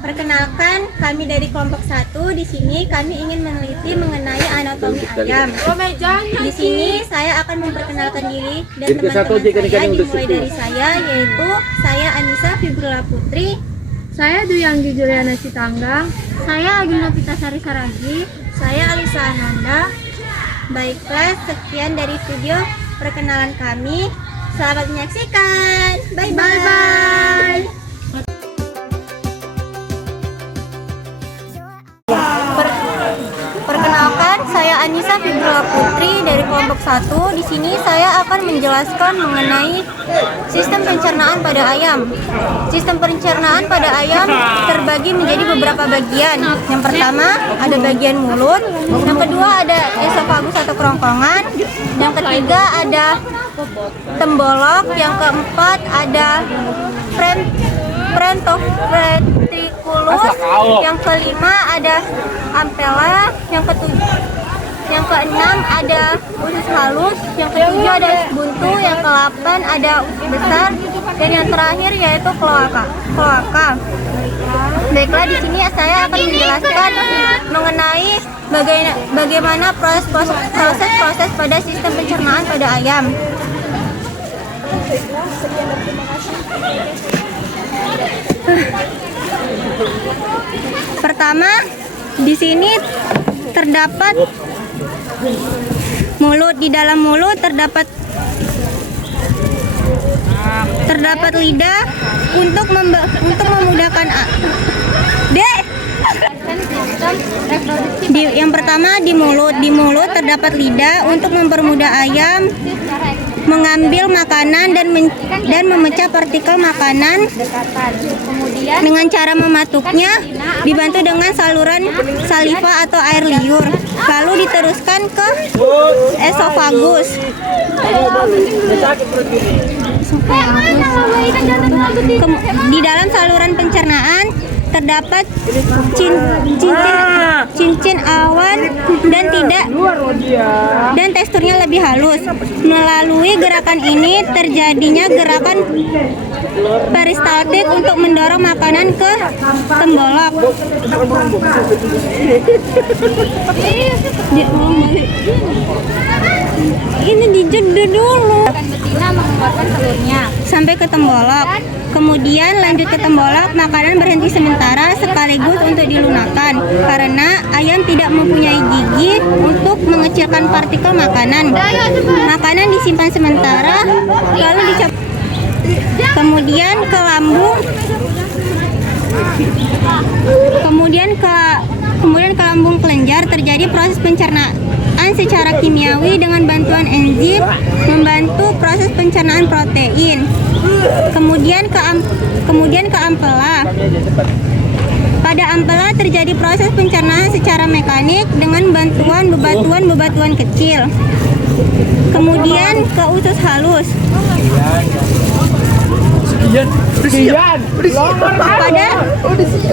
Perkenalkan, kami dari kelompok 1. Di sini kami ingin meneliti mengenai anatomi ayam. Di sini saya akan memperkenalkan diri dan teman-teman saya, dimulai dari saya, yaitu saya Anissa Fibrula Putri. Saya Duyanggi Juliana Sitanggang. Saya Agina Pitasari Saragi. Saya Alisa Ananda. Baiklah, sekian dari video perkenalan kami. Selamat menyaksikan. Bye-bye. Perkenalkan, saya Anissa Fibrula Putri dari kelompok 1. Di sini saya akan menjelaskan mengenai sistem pencernaan pada ayam. Sistem pencernaan pada ayam terbagi menjadi beberapa bagian. Yang pertama ada bagian mulut, yang kedua ada esofagus atau kerongkongan, yang ketiga ada tembolok, yang keempat ada frentoventriculus, yang kelima ada ampela, yang keenam ada usus halus, yang ketujuh ada usus buntu, yang kedelapan ada usus besar, dan yang terakhir yaitu kloaka. Baiklah, di sini saya akan menjelaskan mengenai bagaimana proses pada sistem pencernaan pada ayam. Pertama, di sini terdapat mulut. Di dalam mulut terdapat lidah untuk memudahkan yang pertama di mulut. Di mulut terdapat lidah untuk mempermudah ayam mengambil makanan dan memecah partikel makanan. Dengan cara mematuknya dibantu dengan saluran saliva atau air liur, lalu diteruskan ke esofagus. Di dalam saluran pencernaan terdapat cincin awan dan teksturnya lebih halus. Melalui gerakan ini terjadinya gerakan peristaltik untuk mendorong makanan ke tembolok. Ini dijeda dulu. Betina mengeluarkan telurnya sampai ke tembolok. Kemudian lanjut ke tembolok, makanan berhenti sementara sekaligus untuk dilunakkan karena ayam tidak mempunyai gigi untuk mengecilkan partikel makanan. Makanan disimpan sementara lalu dicopot. Kemudian ke lambung. Kemudian ke lambung kelenjar terjadi proses pencernaan secara kimiawi dengan bantuan enzim membantu proses pencernaan protein. Kemudian ke ampela. Pada ampela terjadi proses pencernaan secara mekanik dengan bantuan bebatuan kecil. Kemudian ke usus halus.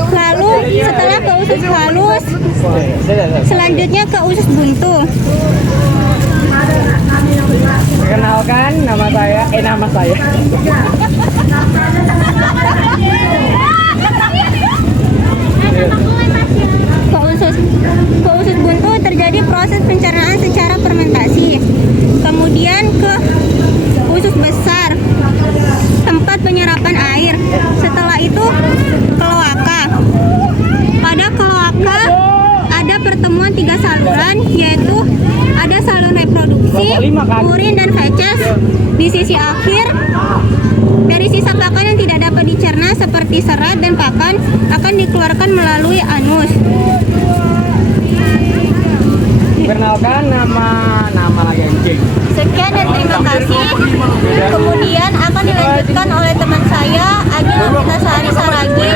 Lalu setelah ke usus halus, selanjutnya ke usus buntu. Perkenalkan, nama saya. Ke usus buntu terjadi proses pencernaan secara fermentasi. Kemudian ke usus besar, tempat penyerapan air. Setelah itu kloaka. Pada kloaka ada pertemuan 3 saluran, yaitu ada saluran reproduksi, urin, dan feces. Di sisi akhir, dari sisa pakan yang tidak dapat dicerna seperti serat dan pakan akan dikeluarkan melalui anus. Perkenalkan, nama lagi anjing. Sekian dan terima kasih. Kemudian akan dilanjutkan oleh teman saya Agina Pitasari Saragi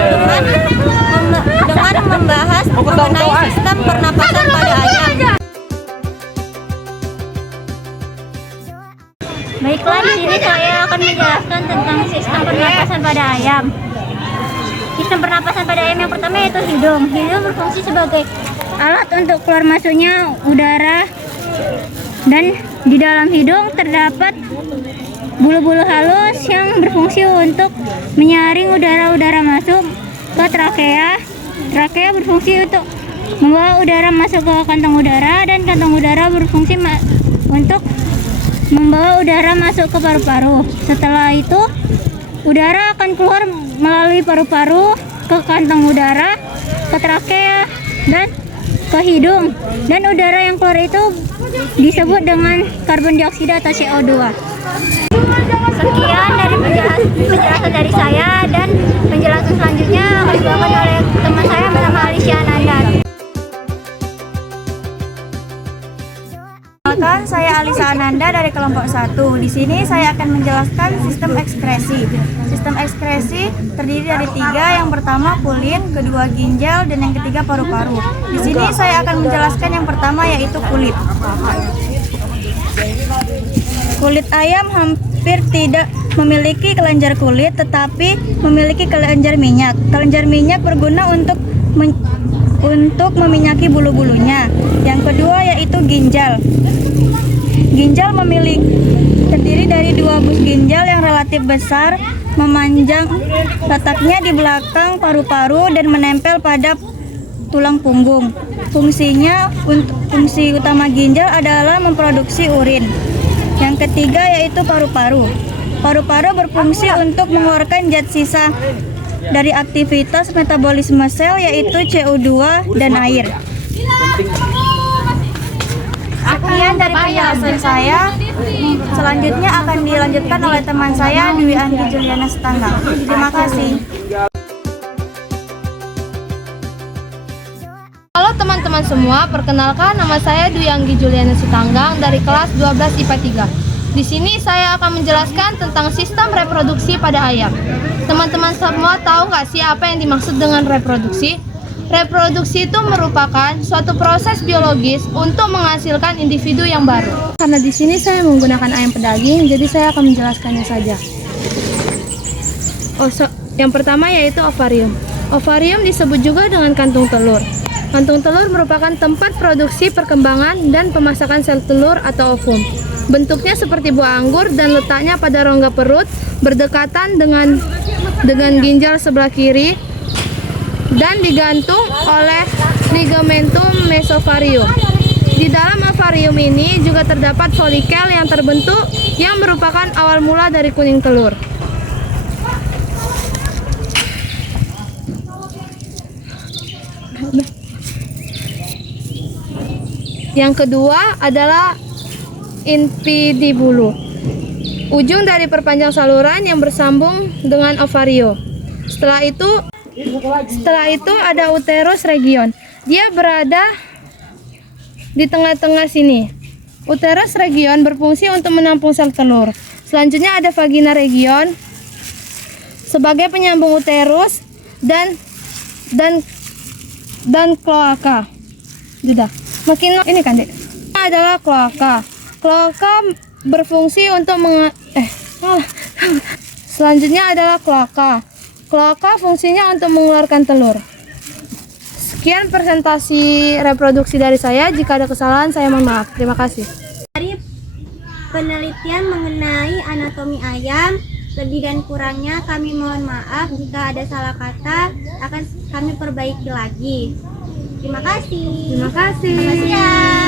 dengan membahas mengenai sistem pernapasan pada ayam. Baiklah, di sini saya akan menjelaskan tentang sistem pernapasan pada ayam. Sistem pernapasan pada ayam yang pertama yaitu hidung. Hidung berfungsi sebagai alat untuk keluar masuknya udara, dan di dalam hidung terdapat bulu-bulu halus yang berfungsi untuk menyaring udara-udara masuk ke ke trakea. Trakea berfungsi untuk membawa udara masuk ke kantong udara, dan kantong udara berfungsi untuk membawa udara masuk ke paru-paru. Setelah itu, udara akan keluar melalui paru-paru ke kantong udara, ke trakea, dan ke hidung. Dan udara yang keluar itu disebut dengan karbon dioksida atau CO2. Sekian dari penjelasan dari saya, dan penjelasan selanjutnya akan dibawakan oleh teman saya bernama Alicia Ananda. Perkenalkan, saya Alisa Ananda dari kelompok 1. Di sini saya akan menjelaskan sistem ekskresi. Sistem ekskresi terdiri dari 3. Yang pertama kulit, kedua ginjal, dan yang ketiga paru-paru. Di sini saya akan menjelaskan yang pertama, yaitu kulit. Kulit ayam hampir tidak memiliki kelenjar kulit, tetapi memiliki kelenjar minyak. Kelenjar minyak berguna untuk meminyaki bulu-bulunya. Yang kedua yaitu ginjal. Ginjal terdiri dari 2 bus ginjal yang relatif besar, memanjang, letaknya di belakang paru-paru dan menempel pada tulang punggung. Fungsi utama ginjal adalah memproduksi urin. Yang ketiga yaitu paru-paru. Paru-paru berfungsi untuk mengeluarkan zat sisa dari aktivitas metabolisme sel, yaitu CO2 dan air. Sekian dari penjelasan saya. Selanjutnya akan dilanjutkan oleh teman saya, Dwi Anggi Juliana Sitanggang. Terima kasih. Halo teman-teman semua, perkenalkan nama saya Dwi Anggi Juliana Sitanggang dari kelas 12 IPA 3. Di sini saya akan menjelaskan tentang sistem reproduksi pada ayam. Teman-teman semua tahu nggak sih apa yang dimaksud dengan reproduksi? Reproduksi itu merupakan suatu proses biologis untuk menghasilkan individu yang baru. Karena di sini saya menggunakan ayam pedaging, jadi saya akan menjelaskannya saja. Yang pertama yaitu ovarium. Ovarium disebut juga dengan kantung telur. Kantung telur merupakan tempat produksi perkembangan dan pemasakan sel telur atau ovum. Bentuknya seperti buah anggur dan letaknya pada rongga perut, berdekatan dengan ginjal sebelah kiri, dan digantung oleh ligamentum mesovarium. Di dalam ovarium ini juga terdapat folikel yang terbentuk, yang merupakan awal mula dari kuning telur. Yang kedua adalah infundibulum, ujung dari perpanjang saluran yang bersambung dengan ovario. Setelah itu ada uterus region. Dia berada di tengah-tengah sini. Uterus region berfungsi untuk menampung sel telur. Selanjutnya ada vagina region sebagai penyambung uterus dan kloaka. Sudah. Makin ini kan, Dek. Ini adalah kloaka. Kloaka berfungsi untuk Selanjutnya adalah kloaka. Kloaka fungsinya untuk mengeluarkan telur. Sekian presentasi reproduksi dari saya. Jika ada kesalahan, saya mohon maaf. Terima kasih. Dari penelitian mengenai anatomi ayam, lebih dan kurangnya kami mohon maaf. Jika ada salah kata, akan kami perbaiki lagi. Terima kasih. Terima kasih. Terima kasih ya.